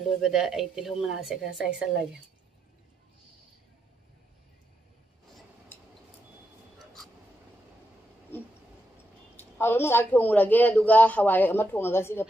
अलोबदा आई तिलहौ मना से खरा चाइसल्लगे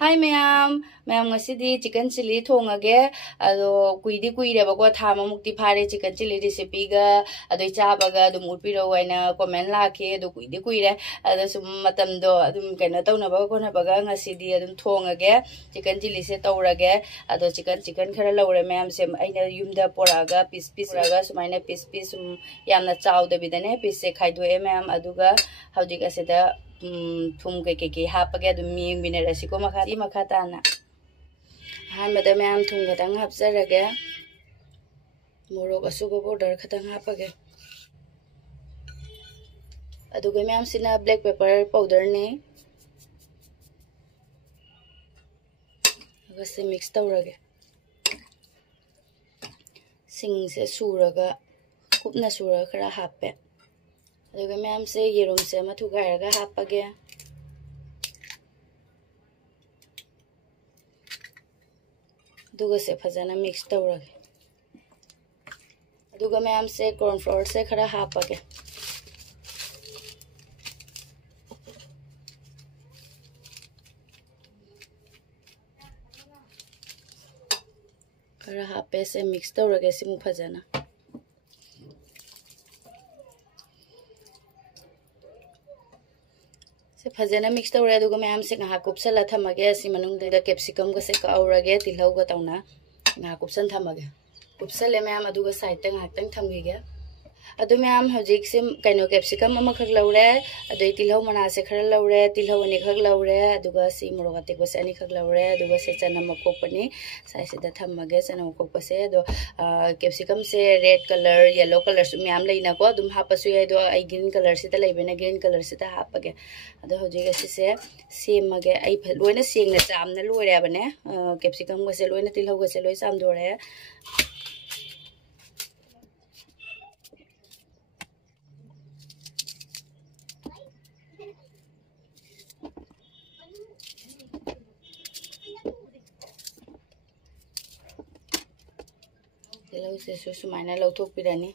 hi ma'am ngasi chicken chili thongage ado kuidi kuireba ko thama mukti phare chicken chili recipe ga ado chabaga dum utpiro waina comment lakhe ado kuidi kuire ado sum matam do adum kaina tawnaba ko na baga ngasi di adum thongage chicken chili se tawrage ado chicken khara lawre ma'am से aina yumda poraga piece raga sumaina piece sum yamna chawda bidane piece se khaidoi ma'am aduga haudik aseda थुम के हापगे अदुम Ming बिने रसिको मखा ताना हामदा ma'am थुम खतंग हापजरगे मोरोक असुबा powder खतंग हापगे अदुगे ma'am सिना black pepper powder ने अगसे mix तौरगे सिंग से सूरगा कुपना सूरगा खरा हापे अदुगे ma'am से येरुम से मथुगारगा हापगे अदुगे से फजना मिक्स तौरगे अदुगे मैम से कॉर्नफ्लोर से खरा हापगे खरा हापे से मिक्स तौरगे सिमु फजना से फजना मिक्स तौरे अदुगा मैम से ngहा kupsala thamage asi manungda capsicum ga se kaurage tilhau ga tauna ngha kupsan thamage kupsale ma'am अदुगा साइड ता ngha tang thamige अदु मैम हजिक से कइनो कैप्सिकम अमा खक लौरे अदु तिलहौ मना से खर लौरे तिलहौ अनि खक लौरे अदुगा सी मोरग अतेको से अनि खक लौरे अदुगा से चना मकोपनी साइ से द थमगे चना मकोप से अदु कैप्सिकम से रेड कलर येलो कलर सु मैम लेना को अदुम हापसु ये दो आई ग्रीन कलर से त लेबेना ग्रीन कलर से त हापगे अदु हजिक से सेमगे आई लोइना सेंगना चामना लोरे बने कैप्सिकम ग से लोइना तिलहौ ग से लोइ साम दोरे तिलहौ से सुमाइना लौथोक पिरानी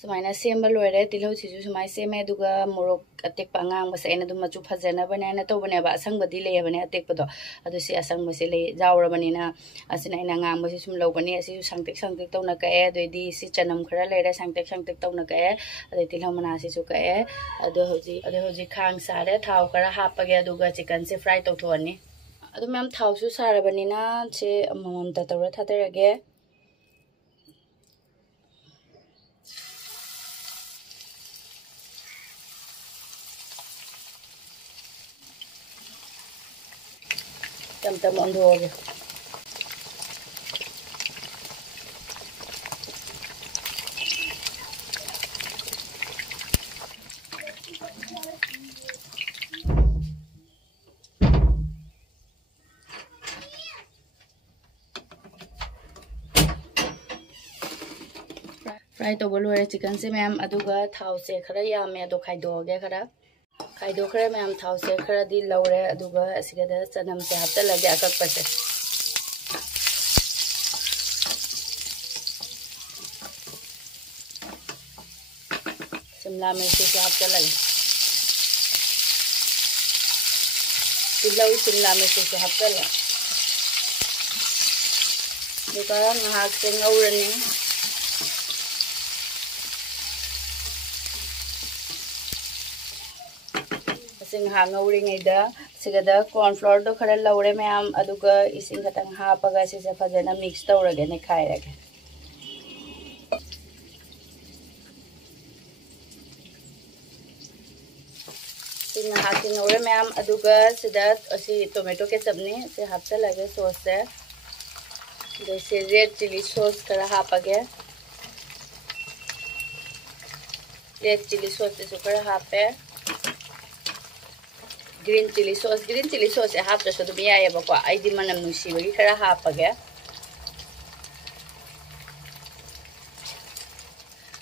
सुमाइना सेम लोरे तिलहौ सिजु सुमाइ सेमे दुगा मोरक अटेक पांगांग बसे एना दुम मचु फजना बने तो बने बा असंग बदी ले बने अटेक पदो अदु से असंग बसे ले जावरा बनिना असिना इना गांग बसे सुम लो बने असि सांतेक तौना काए दोइदी सि चनम खरा लेरे सांतेक तौना काए अदु तिलहौ मना से सु काए अदु होजि खांग सारे थाव खरा हापगे अदुगा चिकन से फ्राई तौथोनी अदु मैम थावसु सारबनिना से अममता तौरा थातरगे तम अंधोगे फ्राई तो बोलो चिकन से मैम अदुगा थाव से खरा यामे दो खाइदोगे खरा खाइदोखरे मैम थाव से खरा दी लौरे अदुगा असिगदा चनम से हप्ता लगे अकपसे शिमला मिर्च से हप्ता लगे तिलहौ शिमला मिर्च से हप्ता लगे दुकारा ngahak se ngaurani सिंग हांगौरिङैदा सिगदा कॉर्नफ्लोर तो खरा लौरे मैम अदुगा इसिंग खतंग हापगा सिसे फजना मिक्स तौरगे ने खाइरगे सिंग हाकिंग औरे मैम अदुगा सिदा असि टोमेटो केचप ने से हापता लगे सॉस से जैसे रेड चिली सॉस खरा हापगे रेड चिली सॉस से खरा हापे ग्रीन चिली सॉस से हाफ तो भी आए बको आईदी मनम नुसीबगी खरा हापगे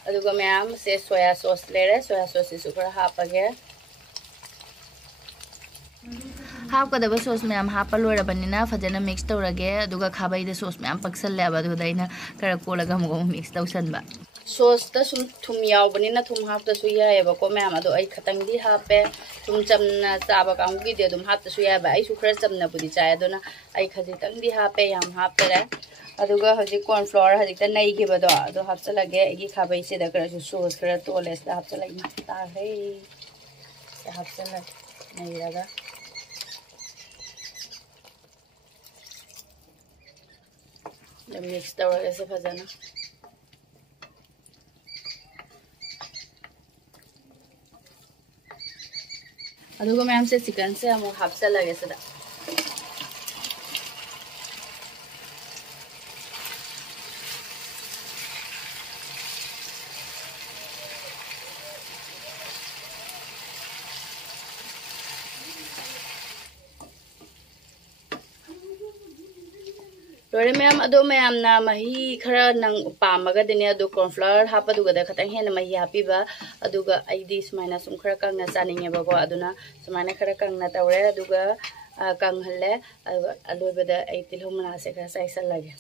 अदुगा मैम से सोया सॉस लेरे सोया सॉस से खरा हापगे हापकदब सोस मैम हापा लोरबनिना फजन मिक्स तौरगे अदुगा खाबैद सोस मैम पक्सल्लेबा अदुदैना खरा कोलगा अमुक मिक्स तौसनबा सोस ता सुम थुम यावबनिना थुम हापतसु यायबको मैम अदो आई खतंगदी हापे थुम चमना चाबा कांगुगी दे दुम हापतसु यायबा आई सुखरा चमना बुदी चाय अदुना आई खजितंगदी हापे याम हापतरे अदुगा हजि कॉर्नफ्लोर हजिता नैगिबदो अदो हापचलगे एगी खाबैसे दा खरा सोस खरा तोलेस दा हापचलगी ताहे हापचल नैरागा मिक्स तौरगे से फजना अदुगा मैम से चिकन से हम हापचलगे सदा लोरे मैम अदो मैम ना मही खरा नंग पामगदने अदो कॉर्नफ्लोर हापदुगदा खतंग हेन मही हापीबा अदुगा आईदी सुमाइना सुम खरा कंगना चानिंगेबको अदुना सुमाइना खरा कंगना तवरे अदुगा कंगहले अलोबदा आई तिलहु मनासे खरा साइसलगे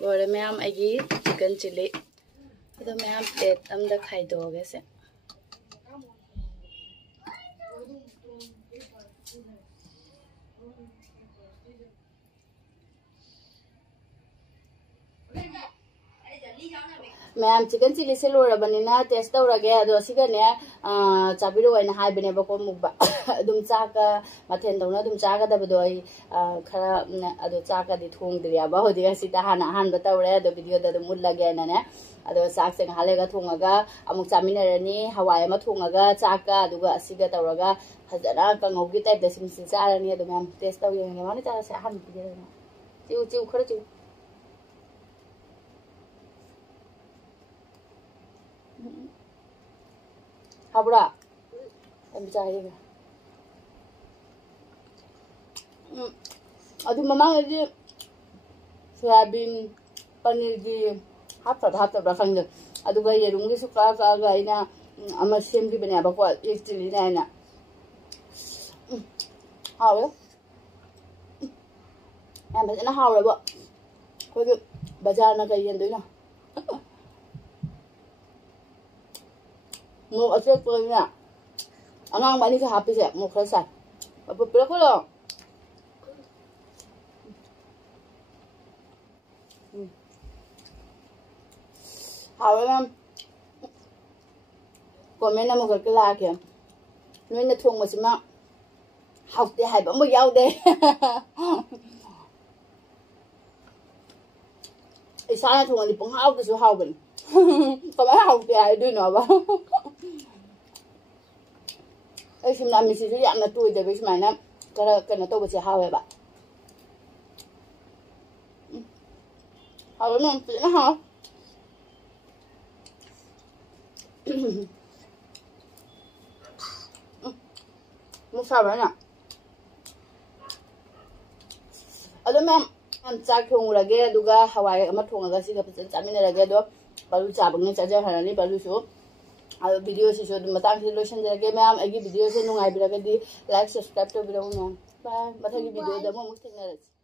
लोरे मैम आईगी चिकन चिली अदो मैम प्लेट अमदा खाइदोगे से मैम चिकन चिली से लोरबनिना टेस्ट तौरगे अदो सिगने चाबिरो वाइना हाइबनेबको मुबा अदुम चाका मथेन दौना अदुम चागदबदो आई खरा अदो चाकादि थोंगद्रियाबा होदिगा सिता हाना हान बतौरे अदो वीडियो दा मुल्लगे नने अदो चाक से हालेगा थोंगागा अमुक चामिनरनी हवाय अमा थोंगागा चाका अदुगा असिगा तौरगा फजना कंगौगी टाइप दा सिमसि चारनी अदो मैम टेस्ट तौ येंगे माने चारा से हान बिदेना चिउ चिउ खरा चिउ हाबड़ा हम चाहेगा अदु ममांगदि सोयाबीन पनीर दी हापता खंग अदुगा येरुंगी सुका का इना अमा सेमगी बने बको एक चिली ना हावे हम बजना हावरबो कोई बाजार ना कई येंदोइना mo ache punya angang bani ka happy se mo khasa apo pera ko lo hawa comment na mo ka la ke noi na thong ma sima haute hai ba mo yaw de isa na thong ni pong haw de so haw ban có mấy hậu thì ai đưa nó vào ấy xem làm mình sẽ dạng là tôi để với mày nè cái nó tôi sẽ hao vậy bạn hao nó chỉ nó hao mua sao vậy nè ở đó em chắc thùng là cái duga Hawaii mà thùng là cái gì cái chả mình là cái đó baru cabangnya saja hari baru so video sih so matang sih lotion jadi ma'am agi video se nungai biraga di like subscribe to biraga ma'am bye matang video dah mau mesti ngeres